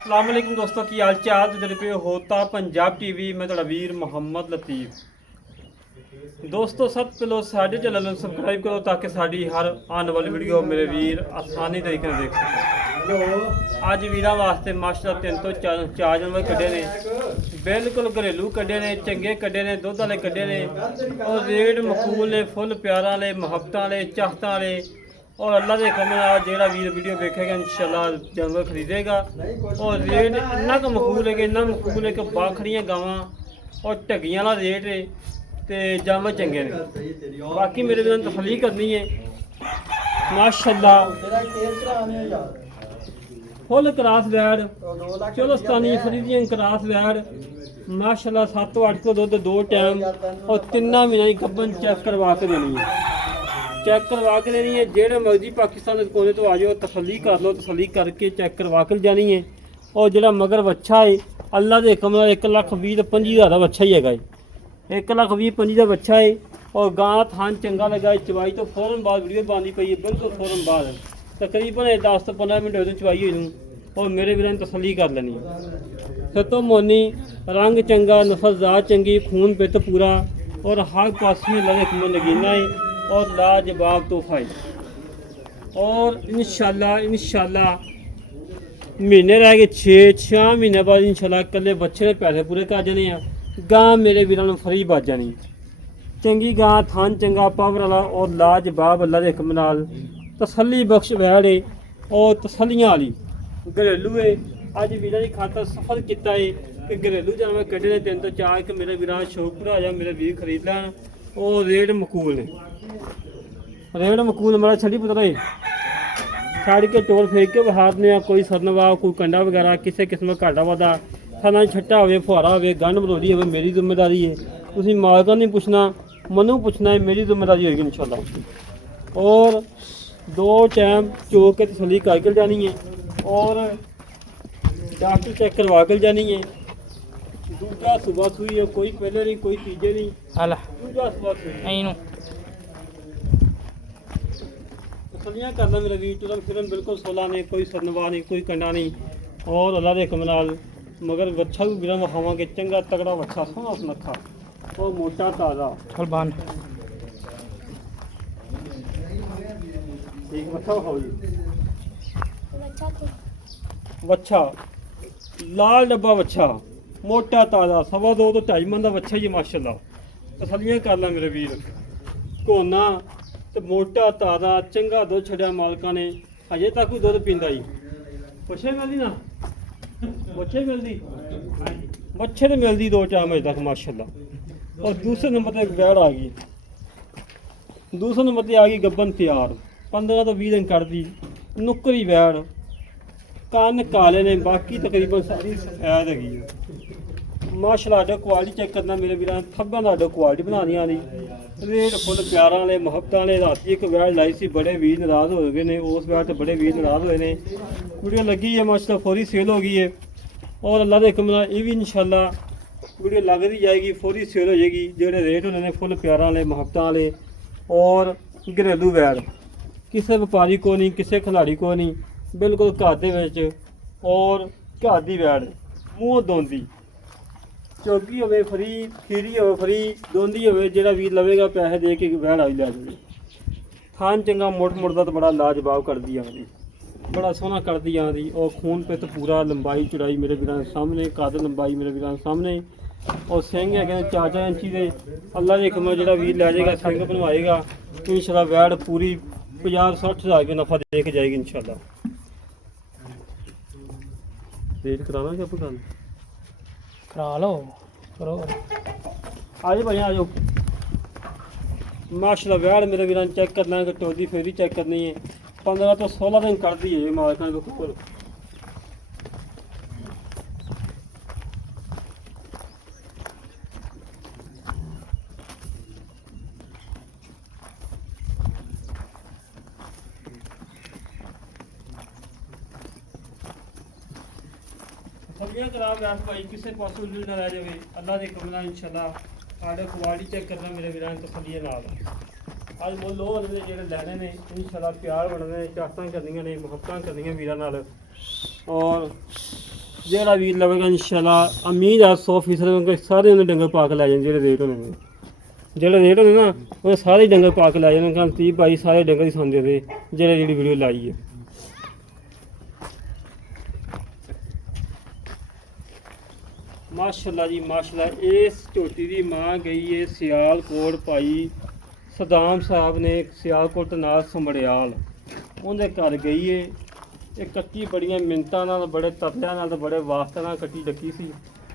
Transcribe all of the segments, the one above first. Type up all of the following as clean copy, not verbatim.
अस्सलाम वालेकुम दोस्तों की हाल चाल जो पे होता पंजाब टीवी मैं थोड़ा वीर मोहम्मद लतीफ़ दोस्तों सब पहले साढ़े चैनल ਨੂੰ ਸਬਸਕ੍ਰਾਈਬ ਕਰੋ ਤਾਂ ਕਿ ਸਾਡੀ ਹਰ ਆਉਣ ਵਾਲੀ ਵੀਡੀਓ ਮੇਰੇ ਵੀਰ ਆਸਾਨੀ ਤਰੀਕੇ ਨਾਲ ਦੇਖ ਸਕਣ। ਅੱਜ ਵੀਰਾਂ ਵਾਸਤੇ ਮਾਸ਼ਾਅੱਲਾ 3 ਤੋਂ 4 ਜਾਨਵਰ ਕੱਢੇ ਨੇ, ਬਿਲਕੁਲ ਘਰੇਲੂ ਕੱਢੇ ਨੇ, ਚੰਗੇ ਕੱਢੇ ਨੇ, ਦੁੱਧ ਵਾਲੇ ਕੱਢੇ ਨੇ ਔਰ ਰੇਟ ਮਕਬੂਲ ਨੇ, ਫੁੱਲ ਪਿਆਰਾਂ ਵਾਲੇ, ਮੁਹੱਬਤਾਂ ਵਾਲੇ, ਚਾਹਤਾਂ ਵਾਲੇ। और अल्लाह के कम जो वीडियो देखेगा इंशाल्लाह जानवर खरीदेगा और रेट इन्ना का मकबूल है कि इन्ना मकबूल है कि बाखड़ियाँ गावां और ढगियां वाला रेट है तो जानवर चंगे ने। बाकी मेरे भी तसली करनी है माशाल्लाह फुल क्रास वैड चोलस्तानी फरीदियन क्रास वैड माशाल्लाह 7 तो 8 को दुध 2 टाइम और 3 महीने की गब्बन चेक करवा के देनी है, चेक करवा के देनी है। जेड़े मर्जी पाकिस्तान के कोने तो आ जाओ, तसली कर लो, तसली करके चेक करवा के जानी है। और जेड़ा मगर बच्चा है अल्लाह के हुक्म 1,20,25,000 का बच्चा ही है, 1,20,25,000 का बच्चा है। और गां थान चंगा लगा, चवाई तो फौरन बाद वीडियो बनती पई है, बिल्कुल फौरन बाद तकरीबन 10 तो 15 मिनट हो चवाई हुई और मेरे वीर ने तसली कर लेनी। सतो मोनी रंग चंगा, नस्ल जात चंगी, खून पित पूरा और हर पास में अल्लाह के हुक्म नगीना है और लाजवाब तोहफा है। और इंशाल्लाह महीने रह गए 6 महीने बाद इंशाल्लाह कल्ले बच्चे ने पैसे पूरे कर जाने हैं। गां मेरे वीरों फ्री बच जानी, चंगी गां, थान चंगा, पावर वाला और लाजवाब अल्लाह के हुक्म नाल तसली बख्श वैड़ है और तसलियां वाली घरेलू है। अज वीरों की खातर सफर किया है कि घरेलू जानवर कढ़े ने 3 तो 4 कि मेरे वीर शौक पूरा हो जाए, मेरे वीर खरीद लैन और रेट मकूल ने, रेट मकूल मेरा छड़ी पुत्र है छड़ के टोल फेंक के बहारने। कोई सरनवा, कोई कंडा वगैरह किसी किस्म का घाटा वादा थाना छट्टा हो, फुहारा हो, गंढ बरौली हो, मेरी जिम्मेदारी है। तुम मालका नहीं पुछना, मनु पुछना है, मेरी जिम्मेदारी होगी इंशाल्लाह। और 2 टाइम चो के तसली करके जानी है और डॉक्टर चेक करवा कर जानी है। दूसरा सुबह सुई है, कोई पहले नहीं, कोई तीजे नहीं, दूसरा सुबह सुई तसलियाँ करना मेरा वीर। तुरंत फिरन बिल्कुल सोला नहीं, कोई सरनवा नहीं, कोई कंडा नहीं और अल्लाह के हुक्म नाल मगर बच्चा भी बिना वखावांगे, चंगा तगड़ा बच्चा, सोना सुनखा और मोटा ताज़ा हलबान एक बच्चा खाओ जी, बच्चा लाल डब्बा बच्चा, मोटा ताज़ा 2.25 तो 2.5 मन का बच्चा ही माशाल्लाह। तसलियाँ कर ला मेरे वीर, कोना तो मोटा ताज़ा चंगा दुध छड़िया मालका ने, अजे तक दुध पींदा ही। बच्चे मिलती ना, बच्चे मिलती, बच्चे तो मिलती 2 टाइम अजे तक माशाल्लाह। और दूसरे नंबर पर एक वैड़ आ गई, दूसरे नंबर पर आ गई गब्बन तैयार, 15 तो 20 दिन कर दी, नुकरी वैड़, कान काले ने, बाकी तकरीबन सारी सफैद है माशाल्लाह। आडो क्वालिटी चेक करना मेरे वीर, थब्बा का आडो क्वालिटी बनानी आनी, रेट फुल प्यारा वाले, मुहब्बत वाले। राती एक वैड़ लाई सी, बड़े वीर नाराज़ हो गए ने, उस वैड़ तो बड़े वीर नाराज़ हुए ने। वीडियो लगी है माशाल्लाह, फौरी सेल हो गई है और अल्लाह के हुक्म नाल ये भी इंशाल्लाह वीडियो लगती जाएगी, फौरी सेल हो जाएगी। जोड़े रेट होने ने फुल प्यारा वाले, मुहब्बत वाले और घरेलू वैड़, किसी व्यापारी को नहीं, किसी खिलाड़ी को नहीं, बिल्कुल घर दे विच और घर दी वैड़, मूँह दोंदी, चौगी हो फ्री, खीरी हो फ्री, दोंदी हो, जो वीर लवेगा पैसे दे के वैड़ आई लै जाए। थान चंगा मुड़ मुड़दा तो बड़ा लाजवाब कर दी आँदी, बड़ा सोहना कर दी आँदी और खून पे तो पूरा, लंबाई चौड़ाई मेरे वीर सामने, कद लंबाई मेरे वीर सामने और सिंह है 4-4 इंची के। अल्लाह के हुक्म जो वीर लै जाएगा, सिंह बनवाएगा इंशाल्लाह वैड़ पूरी 50-60 हज़ार का नफा दे के जाएगी इंशाल्लाह। रेट कराना क्या गल करा लो, करो आ जाओ भाई, आ जाओ माशाल्लाह। वैड़ मेरे वीर चेक करना है, टोदी फेरी चेक करनी है, 15 तो 16 दिन कर दी है मालका ने। तसलियाँ करा वैस भाई, किसी पासों ना रह जाए, अल्लाह के हुक्म नाल इंशाल्लाह। आडे क्वालिटी चेक करना मेरे वीर तसलियाँ नाल। अज मुल लोग जो लैने ने इंशाल्लाह प्यार बनने, चाहतां करनियां ने, मुहब्बतां करनियां वीरां नाल और ਜਿਹੜਾ ਵੀਰ ਲਵੇਗਾ ਇਨਸ਼ਾਅੱਲਾ ਉਮੀਦ ਆ 100% ਸਾਰੇ ਉਹਨੇ ਡੰਗਰ ਪਾ ਕੇ ਲੈ ਜਾਣ ਜਿਹੜੇ ਰੇਟ ਹੋਣੇ ਨੇ। ਜਿਹੜੇ ਰੇਟ ਹੋਣੇ ਨਾ ਉਹ ਸਾਰੇ ਡੰਗਰ ਪਾ ਕੇ ਲੈ ਜਾਣ। ਕੱਲ 30 22 ਸਾਰੇ ਡੰਗਰ ਹੀ ਸੁਣਦੇ ਤੇ ਜਿਹੜੀ ਵੀਡੀਓ ਲਾਈ ਹੈ। ਮਾਸ਼ਾਅੱਲਾ ਜੀ ਮਾਸ਼ਾਅੱਲਾ। ਇਸ ਝੋਟੀ ਦੀ ਮਾਂ ਗਈ ਹੈ ਸਿਆਲਕੋਟ ਭਾਈ ਸਦਾਮ ਸਾਹਿਬ ਨੇ ਸਿਆਲਕੋਟ ਨਾਲ ਸਮੜਿਆਲ ਉਹਦੇ ਘਰ ਗਈ ਏ। ਇਹ ਕੱਟੀ ਬੜੀਆਂ ਮਿੰਤਾਂ ਨਾਲ ਬੜੇ ਤਰਲਿਆਂ ਨਾਲ ਤੇ ਬੜੇ ਵਾਸਤੇ ਨਾਲ ਕੱਟੀ ਡੱਕੀ ਸੀ।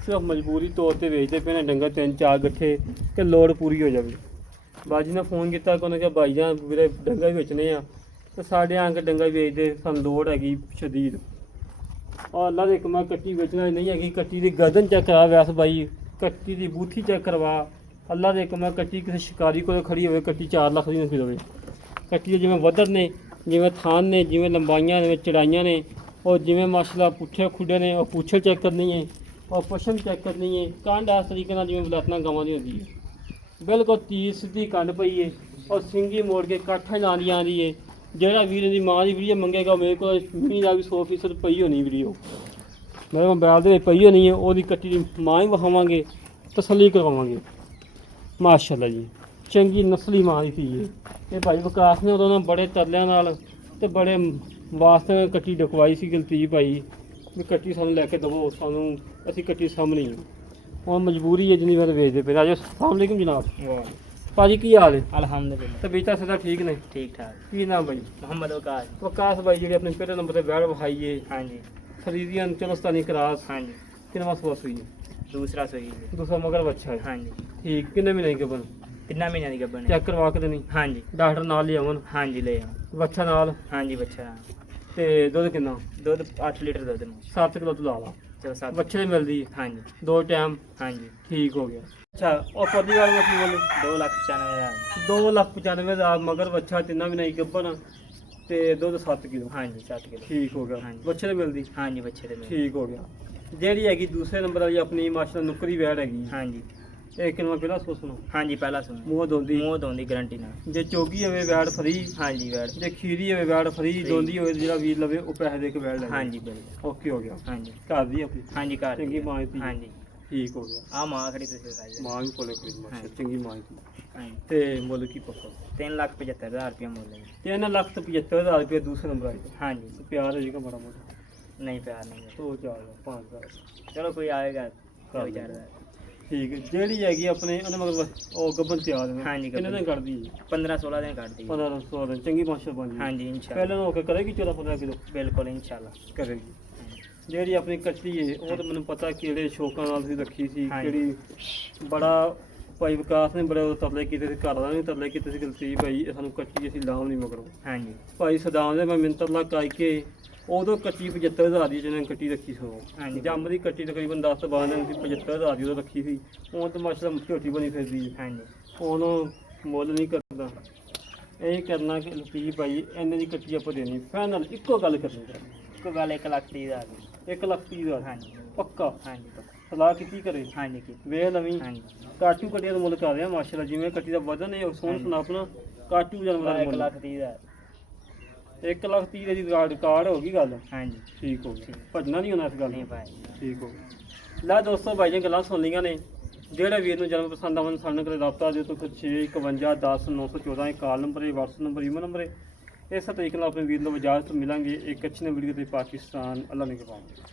ਸਿਰਫ ਮਜਬੂਰੀ ਤੌਰ ਤੇ ਵੇਚਦੇ ਪਏ ਨੇ ਡੰਗਰ 3-4 ਗੱਠੇ ਕਿ ਲੋੜ ਪੂਰੀ ਹੋ ਜਾਵੇ। ਬਾਜੀ ਨੇ ਫੋਨ ਕੀਤਾ ਕਿ ਉਹਨੇ ਕਿਹਾ ਭਾਈ ਜਾਨ ਵੀਰੇ ਡੰਗਰ ਵੇਚਣੇ ਆ ਤੇ ਸਾਡੇ ਆਂਗ ਡੰਗਰ ਵੇਚਦੇ ਸਾਨੂੰ ਲੋੜ ਹੈਗੀ ਸ਼ਦੀਦ। ਔਰ ਅੱਲਾ ਦੇ ਕਮਾ ਕੱਟੀ ਵੇਚਣਾ ਨਹੀਂ ਹੈਗੀ। ਕੱਟੀ ਦੀ ਗਰਦਨ ਚੈੱਕ ਕਰਾ ਵੈਸ ਬਾਈ, ਕੱਟੀ ਦੀ ਬੂਥੀ ਚੈੱਕ ਕਰਵਾ। ਅੱਲਾ ਦੇ ਕਮਾ ਕੱਟੀ ਕਿਸੇ ਸ਼ਿਕਾਰੀ ਕੋਲ ਖੜੀ ਹੋਵੇ ਕੱਟੀ 4 ਲੱਖ ਦੀ ਨਸੀ ਹੋਵੇ। ਕੱਟੀ ਦੇ ਜਿਵੇਂ ਵੱਧਰ ਨੇ, ਜਿਵੇਂ ਥਾਨ ਨੇ, ਜਿਵੇਂ ਲੰਬਾਈਆਂ ਨੇ, ਚੜਾਈਆਂ ਨੇ, ਔਰ ਜਿਵੇਂ ਮਾਸ਼ਾਅੱਲਾ ਪੁੱਠੇ ਖੁੱਡੇ ਨੇ ਉਹ ਪੁੱਛਲ ਚੈੱਕ ਕਰਨੀ ਹੈ ਔਰ ਪਸ਼ਮ ਚੈੱਕ ਕਰਨੀ ਹੈ। ਕੰਡ ਇਸ ਤਰੀਕੇ ਨਾਲ ਜਿਵੇਂ ਬਲਾਤਨਾ ਗਾਵਾਂ ਦੀ ਹੁੰਦੀ ਹੈ। ਬਿਲਕੁਲ 30 ਸਿੱਧੀ ਕੰਡ ਪਈ ਹੈ ਔਰ ਸਿੰਗੀ ਮੋੜ ਕੇ ਕਾਠਾਂ ਲਾਉਂਦੀ ਆਉਂਦੀ ਹੈ। ਜਿਹੜਾ ਵੀਰ ਦੀ ਮਾਂ ਦੀ ਵੀਡੀਓ ਮੰਗੇਗਾ ਮੇਰੇ ਕੋਲ ਮੀਂਹ ਦਾ ਵੀ 100% ਪਈ ਹੋਣੀ ਵੀਡੀਓ ਮੇਰੇ ਮੋਬਾਈਲ ਦੇ ਵਿੱਚ ਪਈ ਹੋਣੀ ਹੈ। ਉਹਦੀ ਕੱਟੀ ਦੀ ਮਾਂ ਹੀ ਵਿਖਾਵਾਂਗੇ, ਤਸੱਲੀ ਕਰਵਾਵਾਂਗੇ। ਮਾਸ਼ਾਅੱਲਾ ਜੀ ਚੰਗੀ ਨਸਲੀ ਮਾਂ ਦੀ ਧੀ ਹੈ। ਇਹ ਭਾਈ ਵਿਕਾਸ ਨੇ ਉਦੋਂ ਬੜੇ ਤਰਲਿਆਂ ਨਾਲ ਤੇ ਬੜੇ ਵਾਸਤੇ ਕੱਟੀ ਡਕਵਾਈ ਸੀ ਗਲਤੀ ਭਾਈ ਵੀ ਕੱਟੀ ਸਾਨੂੰ ਲੈ ਕੇ ਦੇਵੋ, ਸਾਨੂੰ ਅਸੀਂ ਕੱਟੀ ਸਾਹਮਣੀ ਹੈ। ਹੁਣ ਮਜਬੂਰੀ ਹੈ ਜਿੰਨੀ ਵਾਰ ਵੇਚਦੇ ਪਏ। ਰਾਜੋ ਅਸਲਾਮ ਵਾਲੇਕੁਮ ਜਨਾਬ। ਭਾਜੀ ਕੀ ਹਾਲ ਹੈ? अल्हम्दुलिल्लाह ਤਬੀਅਤਾਂ ਸਦਾ ਠੀਕ ਨੇ? ठीक ठाक। ਕੀ ਨਾਮ ਭਾਈ? मोहम्मद वकास। ਵਿਕਾਸ ਭਾਈ ਜਿਹੜੇ ਆਪਣੇ ਪਹਿਲੇ ਨੰਬਰ ਤੇ ਬੈਠ ਵਿਖਾਈਏ हाँ जी ਫਰੀਦੀਅਨ ਚਲਸਤਾਨੀ ਕਰਾਸ हाँ जी। ਕਿੰਨਾ ਸਵਾਸ ਹੋਈ ਹੈ? दूसरा सोई है। ਦੂਸਰਾ ਮਗਰ ਬੱਚਾ ਹੈ। हाँ जी। ਠੀਕ ਕਿੰਨੇ ਮਹੀਨੇ ਦੀ ਗੱਭਣ? 3 महीने की गब्बन है। ਚੈੱਕ ਕਰਵਾ ਕੇ ਦੇਣੀ? हाँ जी ਡਾਕਟਰ ਨਾਲ ਹੀ ਆਵਣ? हाँ जी ले आओ। ਬੱਚਾ ਨਾਲ? हाँ जी बच्चा ਤੇ ਦੁੱਧ ਕਿੰਨਾ? दूध 8 लीटर दूध में। 7 ਕਿਲੋ ਦੁੱਧ ਆਵਾ चलो 7। ਬੱਚੇ ਦੀ ਮਿਲਦੀ ਹੈ हाँ जी 2 ਟਾਈਮ? हाँ जी। ਠੀਕ ਹੋ ਗਿਆ। ਅੱਛਾ ਉਹ ਪਰਦੀ ਵਾਲੇ ਕੀ ਬੋਲੇ? 2,95,000। 2,95,000 ਮਗਰ ਬੱਚਾ ਤਿੰਨਾਂ ਵੀ ਨਹੀਂ ਗੱਭਣ ਤੇ ਦੁੱਧ 7 ਕਿਲੋ? हाँ जी 7 किलो। ਠੀਕ ਹੋ ਗਿਆ। ਹਾਂਜੀ। ਬੱਚੇ ਦੀ ਮਿਲਦੀ? हाँ जी बच्चे दे में। ਠੀਕ ਹੋ ਗਿਆ। ਜਿਹੜੀ ਹੈਗੀ ਦੂਸਰੇ ਨੰਬਰ ਵਾਲੀ ਆਪਣੀ ਮਾਸ਼ਾਅੱਲਾ ਨੁਕਰੀ ਵੈੜ ਹੈਗੀ हाँ जी ਇਹ ਕਿੰਨਾ ਪਹਿਲਾਂ ਸੁਣੋ हाँ जी पहला सुन ਮੂੰਹ ਦੋਂਦੀ मुंह धोंदी गारंटी ना। ਜੇ ਚੋਗੀ ਹੋਵੇ ਵੈੜ ਫਰੀ, हाँ जी बैठ। ਜੇ ਖੀਰੀ ਹੋਵੇ ਵੈੜ ਫਰੀ, ਦੋਂਦੀ ਹੋਵੇ ਜਿਹੜਾ ਵੀਰ ਲਵੇ ਉਹ ਪੈਸੇ ਦੇ ਕੇ ਵੈੜ ਲੈ हाँ जी बिल्कुल। ਓਕੇ ਹੋ ਗਿਆ। हाँ जी ਘਰ ਦੀ ਆਪਣੀ हाँ जी कार। ਚੰਗੀ ਮਾਂ ਦੀ? हाँ जी ਠੀਕ ਹੋ ਗਿਆ। आ मां खड़ी तो बताइए। ਮਾਂ ਵੀ ਕੋਲੇ ਕੋਈ ਮਾਸ਼ਾ ਹਾਂਜੀ। ਚੰਗੀ ਮਾਂ ਦੀ। हाँ जी ਤੇ ਮੁੱਲ ਕੀ ਪੱਕਾ? 3,75,000 रुपया मोल है। 3,75,000 ਰੁਪਏ ਦੂਸਰੇ ਨੰਬਰ ਆਈ हाँ जी ਪਿਆਰ ਹੋ ਜਾਏਗਾ ਮਾੜਾ ਮੋਟਾ नहीं प्यार नहीं है। 2 4 5 10 चलो कोई आएगा कर कोई चार लेंगे। ਠੀਕ ਹੈ। ਜਿਹੜੀ ਹੈਗੀ ਆਪਣੇ ਉਹਨੇ ਮਗਰ ਉਹ ਗੱਬਨ ਤਿਆਰ ਹੈ ਹਾਂਜੀ, ਕਿੰਨੇ ਗੱਭਣ। ਦਿਨ ਕੱਢਦੀ ਹੈ? 15-16 दिन काट दी। 15 16 ਦਿਨ ਚੰਗੀ ਮਾਸ਼ਾ ਬਣ हाँ ਜੀ। जी इंशाल्लाह। ਪਹਿਲਾਂ ਨੂੰ ਹੋ ਕੇ ਕਰੇਗੀ 14 15 ਕਿਲੋ बिल्कुल इंशाल्लाह। ਕਰੇਗੀ। ਜਿਹੜੀ ਆਪਣੀ ਕੱਚੀ ਹੈ ਉਹ ਤਾਂ ਮੈਨੂੰ ਪਤਾ ਕਿਹੜੇ ਸ਼ੌਕਾਂ ਨਾਲ ਤੁਸੀਂ ਰੱਖੀ ਸੀ ਹਾਂਜੀ। ਕਿਹੜੀ ਬੜਾ ਭਾਈ ਵਿਕਾਸ ਨੇ ਬੜੇ ਉਹ ਤਰਲੇ ਕੀਤੇ ਸੀ, ਘਰ ਵਾਲਿਆਂ ਨੇ ਤਰਲੇ ਕੀਤੇ ਸੀ ਗਲਤੀ ਭਾਈ ਇਹ ਸਾਨੂੰ ਕੱਚੀ ਅਸੀਂ ਲਾਮ ਨਹੀਂ ਮਗਰੋਂ। हाँ जी ਭਾਈ ਸਦਾਮ ਦੇ ਮੈਂ ਮਿੰਤਰ ਲਾ ਕਾਈ ਕੇ ਉਦੋਂ ਕੱਚੀ 75,000 ਦੀ ਜਿਹਨੇ ਕੱਟੀ ਰੱਖੀ ਸੀ ਹਾਂਜੀ। ਜੰਮ ਦੀ ਕੱਟੀ ਤਕਰੀਬਨ 10 ਤੋਂ 12 ਦਿਨ ਦੀ 75,000 ਦੀ ਉਹ ਰੱਖੀ ਸੀ। ਉਹ ਤਾਂ ਮਾਸ਼ਾਅੱਲਾ ਝੋਟੀ ਬਣੀ ਫਿਰਦੀ ਹੈ। हाँ जी ਉਹਨੂੰ ਮੁੱਲ ਨਹੀਂ ਕਰਦਾ। ਇਹ ਕਰਨਾ ਕਿ ਲਤੀਫ ਭਾਈ ਇੰਨੇ ਦੀ ਕੱਟੀ ਆਪਾਂ ਦੇਣੀ ਫਾਈਨਲ ਇੱਕੋ ਗੱਲ ਕਰਨੀ ਹੈ। को गल 1,30,000 की। 1,30,000 हाँ जी ਪੱਕਾ हाँ जी पक्का। ਸਲਾਹ ਕੀਤੀ ਕਰੇ हाँ जी की। ਵੇਖ ਲਵੀਂ हाँ जी ਕਾਟੂ ਕੱਟੀਆਂ ਦਾ ਮੁੱਲ ਕਰ ਰਿਹਾ ਮਾਸ਼ਾਅੱਲਾ ਜਿਵੇਂ ਕੱਟੀ ਦਾ ਵਜ਼ਨ ਹੈ ਉਹ ਸੋਹਣ ਸੁਣਾ ਆਪਣਾ ਕਾਟੂ ਜਾਨਵਰ ਦਾ ਮੁੱਲ 1,30,000। 1,30,000 ਦੀ ਰਿਕਾਰਡ ਹੋ ਗਈ ਗੱਲ। हाँ जी ਠੀਕ ਹੋ ਗਿਆ। ਭੱਜਣਾ ਨਹੀਂ ਹੋਣਾ ਇਸ ਗੱਲ नहीं ਨੂੰ। भाई। ਠੀਕ ਹੋ ਗਿਆ। ਲੈ ਦੋਸਤੋ ਭਾਈ ਦੀਆਂ ਗੱਲਾਂ ਸੁਣ ਲਈਆਂ ਨੇ। ਜਿਹੜੇ ਵੀਰ ਨੂੰ ਜਨਮ ਪਸੰਦ ਆਵਣ ਸਾਡੇ ਨਾਲ ਰਾਬਤਾ ਦਿਓ ਤਾਂ 651 10 914 ਇਹ ਕਾਲ ਨੰਬਰ ਹੈ, WhatsApp ਨੰਬਰ, ਈਮੇਲ ਨੰਬਰ ਹੈ। ਇਸੇ ਤਰੀਕੇ ਨਾਲ ਆਪਣੇ ਵੀਰ ਨੂੰ ਇਜਾਜ਼ਤ ਮਿਲਾਂਗੇ ਇੱਕ ਅੱਛੀ ਵੀਡੀਓ ਤੇ ਪਾਕਿਸਤਾਨ ਅੱਲਾ ਨੇ ਕਰਾਂਗੇ।